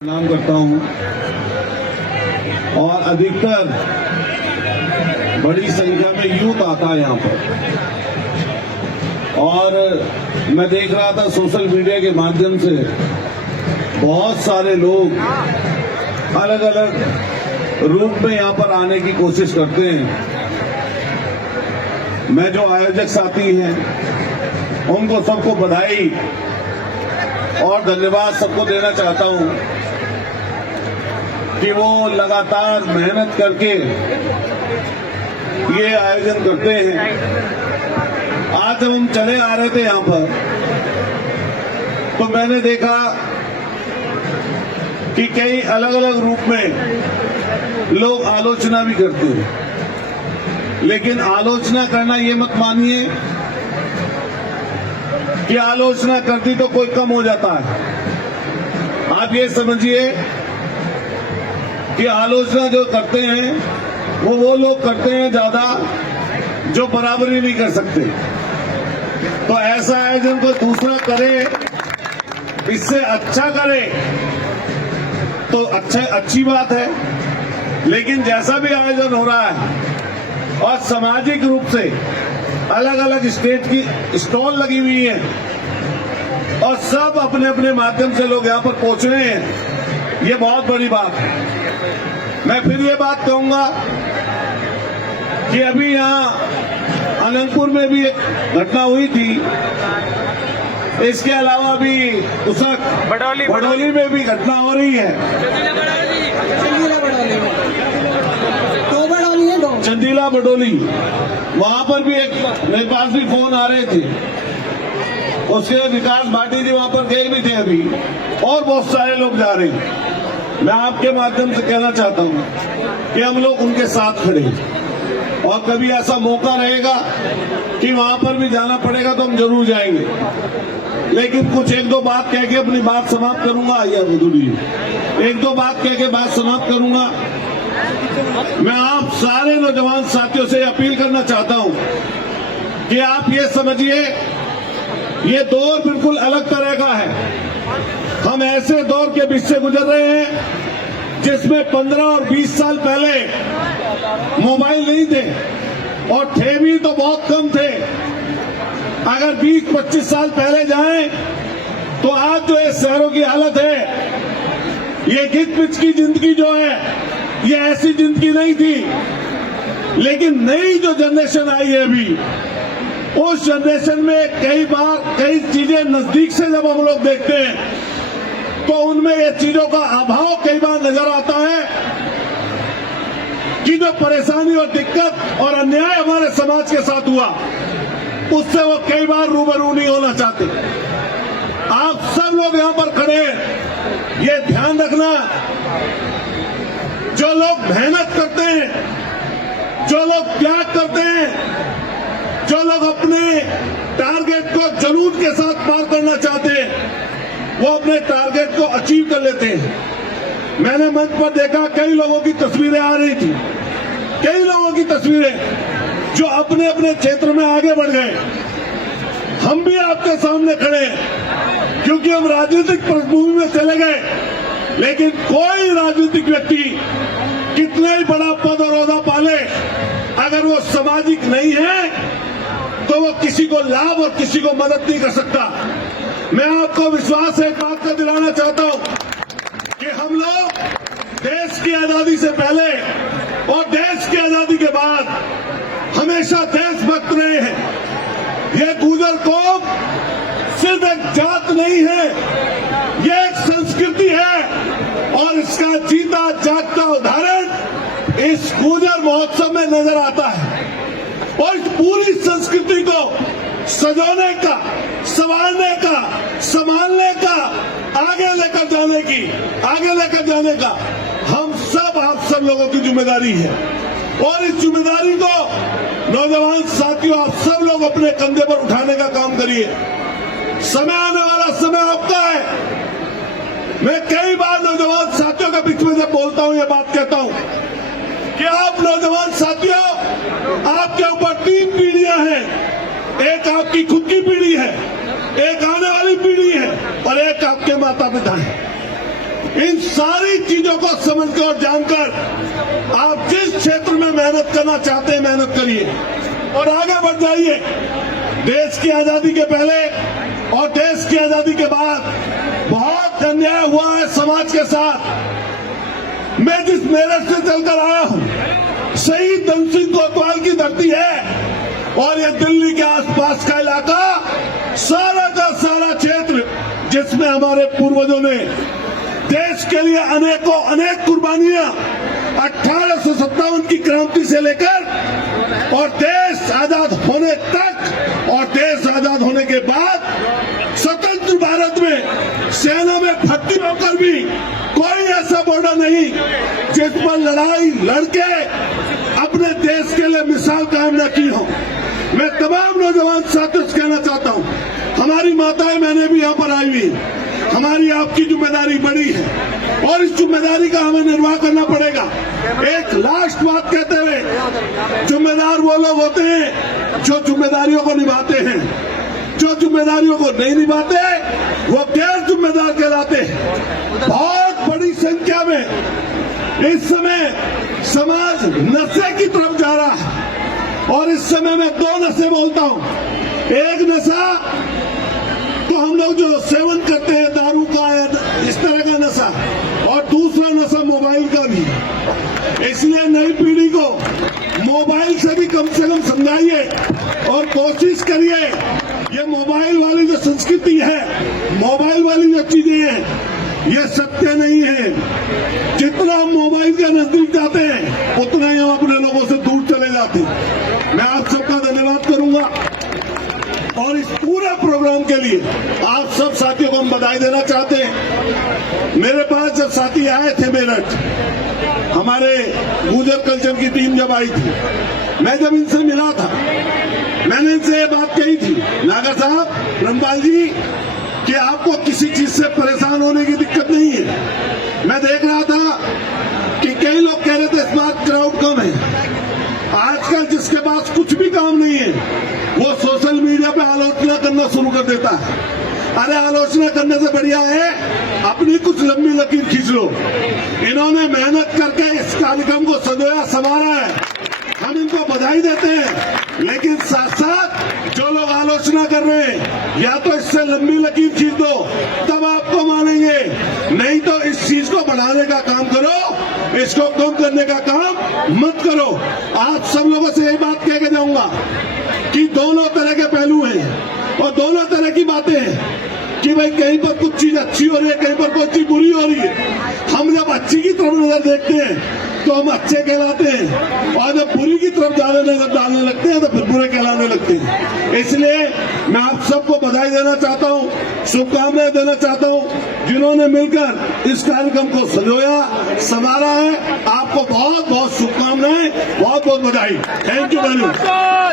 प्रणाम करता हूं और अधिकतर बड़ी संख्या में यूथ आता है यहाँ पर। और मैं देख रहा था सोशल मीडिया के माध्यम से बहुत सारे लोग अलग अलग रूप में यहाँ पर आने की कोशिश करते हैं। मैं जो आयोजक साथी हैं उनको सबको बधाई और धन्यवाद सबको देना चाहता हूं कि वो लगातार मेहनत करके ये आयोजन करते हैं। आज जब हम चले आ रहे थे यहाँ पर तो मैंने देखा कि कई अलग अलग रूप में लोग आलोचना भी करते हैं, लेकिन आलोचना करना ये मत मानिए कि आलोचना करती तो कोई कम हो जाता है। आप ये समझिए कि आलोचना जो करते हैं वो लोग करते हैं ज्यादा जो बराबरी नहीं कर सकते। तो ऐसा आयोजन कोई दूसरा करे, इससे अच्छा करे तो अच्छी बात है। लेकिन जैसा भी आयोजन हो रहा है और सामाजिक रूप से अलग अलग स्टेट की स्टॉल लगी हुई है और सब अपने अपने माध्यम से लोग यहाँ पर पहुंच रहे हैं, ये बहुत बड़ी बात है। मैं फिर ये बात कहूंगा कि अभी यहाँ अनंतपुर में भी एक घटना हुई थी, इसके अलावा भी उसक बडौली में भी घटना हो रही है, चंदीला बडौली, वहां पर भी एक मेरे पास भी फोन आ रहे थे। उसके विकास भाटी जी वहां पर गए भी थे अभी, और बहुत सारे लोग जा रहे हैं। मैं आपके माध्यम से कहना चाहता हूं कि हम लोग उनके साथ खड़े हैं और कभी ऐसा मौका रहेगा कि वहां पर भी जाना पड़ेगा तो हम जरूर जाएंगे। लेकिन कुछ एक दो बात कह के अपनी बात समाप्त करूंगा। या एक दो बात कह के बात समाप्त करूंगा। मैं आप सारे नौजवान साथियों से अपील करना चाहता हूं कि आप ये समझिए, ये दौर बिल्कुल अलग तरह का है। हम ऐसे दौर के बीच से गुजर रहे हैं जिसमें 15 और 20 साल पहले मोबाइल नहीं थे, और थे भी तो बहुत कम थे। अगर 20-25 साल पहले जाएं तो आज जो ये शहरों की हालत है, ये घिच पिच की जिंदगी जो है, ये ऐसी जिंदगी नहीं थी। लेकिन नई जो जनरेशन आई है अभी, उस जनरेशन में कई बार कई चीजें नजदीक से जब हम लोग देखते हैं तो उनमें ये चीजों का अभाव कई बार नजर आता है कि जो परेशानी और दिक्कत और अन्याय हमारे समाज के साथ हुआ, उससे वो कई बार रूबरू नहीं होना चाहते। आप सब लोग यहां पर खड़े हैं, ये ध्यान रखना, जो लोग मेहनत करते हैं, जो लोग त्याग करते हैं, जो लोग अपने टारगेट को जुनून के साथ पार करना चाहते हैं, वो अपने टारगेट को अचीव कर लेते हैं। मैंने मंच पर देखा कई लोगों की तस्वीरें आ रही थी, कई लोगों की तस्वीरें जो अपने अपने क्षेत्र में आगे बढ़ गए। हम भी आपके सामने खड़े हैं क्योंकि हम राजनीतिक पृष्ठभूमि में चले गए, लेकिन कोई राजनीतिक व्यक्ति कितना ही बड़ा पद और ओहदा पाले, अगर वो सामाजिक नहीं है तो वो किसी को लाभ और किसी को मदद नहीं कर सकता। मैं आपको विश्वास से एक बात का दिलाना चाहता हूं कि हम लोग देश की आजादी से पहले और देश की आजादी के बाद हमेशा देशभक्त रहे हैं। ये गुर्जर कौम सिर्फ एक जात नहीं है, ये एक संस्कृति है, और इसका जीता जागता उदाहरण इस गुर्जर महोत्सव में नजर आता है। और इस पूरी संस्कृति को सजाने का, संवारने का, संभालने का, आगे लेकर जाने का हम सब, आप सब लोगों की जिम्मेदारी है। और इस जिम्मेदारी को नौजवान साथियों, आप सब लोग अपने कंधे पर उठाने का काम करिए। समय आने वाला समय आपका है। मैं कई बार नौजवान साथियों के बीच में जब बोलता हूं, ये बात कहता हूं कि आप नौजवान साथियों, आपके ऊपर 3 पीढ़ियां हैं। एक आपकी खुद की पीढ़ी है, एक आने वाली पीढ़ी है, और एक आपके माता पिता है। इन सारी चीजों को समझकर और जानकर आप जिस क्षेत्र में मेहनत करना चाहते हैं मेहनत करिए और आगे बढ़ जाइए। देश की आजादी के पहले और देश की आजादी के बाद बहुत अन्याय हुआ है समाज के साथ। मैं जिस मेरठ से चलकर आया हूं, शहीद धन सिंह कोतवाल की धरती है और ये दिल्ली के आसपास का इलाका सारा का सारा क्षेत्र जिसमें हमारे पूर्वजों ने देश के लिए अनेक कुर्बानियां 1857 की क्रांति से लेकर और देश आजाद होने तक और देश आजाद होने के बाद स्वतंत्र भारत में सेना में भर्ती होकर भी कोई ऐसा बॉर्डर नहीं जिस पर लड़ाई लड़के अपने देश के लिए मिसाल कायम न की हो। मैं तमाम नौजवान साथियों से कहना चाहता हूं, हमारी माताएं बहनें भी यहाँ पर आई हुई, हमारी आपकी जिम्मेदारी बड़ी है और इस जिम्मेदारी का हमें निर्वाह करना पड़ेगा। एक लास्ट बात कहते हुए, जिम्मेदार वो लोग होते हैं जो जिम्मेदारियों को निभाते हैं, जो जिम्मेदारियों को नहीं निभाते वो गैर जिम्मेदार कहलाते हैं। बहुत बड़ी संख्या में इस समय समाज नशे की तरफ जा रहा है और इस समय मैं दो नशे बोलता हूं। एक नशा तो हम लोग जो सेवन करते हैं दारू का या इस तरह का नशा, और दूसरा नशा मोबाइल का भी। इसलिए नई पीढ़ी को मोबाइल से भी कम समझाइए और कोशिश करिए ये मोबाइल वाली जो संस्कृति है, मोबाइल वाली जो चीजें हैं, ये सत्य नहीं है। जितना हम मोबाइल के नजदीक जाते हैं उतना ही हम अपने लोगों से दूर चले जाते हैं। मैं आप सबका धन्यवाद करूंगा और इस पूरे प्रोग्राम के लिए आप सब साथियों को हम बधाई देना चाहते हैं। मेरे पास जब साथी आए थे मेरठ, हमारे गुजर कल्चर की टीम जब आई थी, मैं जब इनसे मिला था मैंने इनसे ये बात कही थी, नागर साहब, रमपाल जी, कि आपको किसी चीज से परेशान होने की दिक्कत नहीं है। मैं देख रहा था कि कई लोग कह रहे थे इस बार क्राउड कम है। आजकल जिसके पास कुछ भी काम नहीं है वो सोशल मीडिया पे आलोचना करना शुरू कर देता है। अरे आलोचना करने से बढ़िया है अपनी कुछ लंबी लकीर खींच लो। इन्होंने मेहनत करके इस कार्यक्रम को सजोया संवारा है, हम इनको बधाई देते हैं। लेकिन साथ साथ जो लोग आलोचना कर रहे हैं, या तो इससे लंबी लकीर खींच दो तब आपको मानेंगे, नहीं तो इस चीज को बढ़ाने का काम करो, इसको कम करने का काम मत करो। आप सब लोगों से यही बात कह के जाऊंगा कि दोनों तरह के पहलू हैं और दोनों तरह की बातें हैं कि भाई कहीं पर कुछ चीज अच्छी हो रही है, कहीं पर कोई चीज बुरी हो रही है। हम जब अच्छी की तरफ नजर देखते हैं तो हम अच्छे कहलाते हैं और जब बुरी की तरफ डालने लगते हैं तो फिर बुरे कहलाने लगते हैं। इसलिए मैं आप सबको बधाई देना चाहता हूं, शुभकामनाएं देना चाहता हूं जिन्होंने मिलकर इस कार्यक्रम को सजोया संवारा है। आपको बहुत बहुत शुभकामनाएं, बहुत बहुत बधाई। Thank you very much.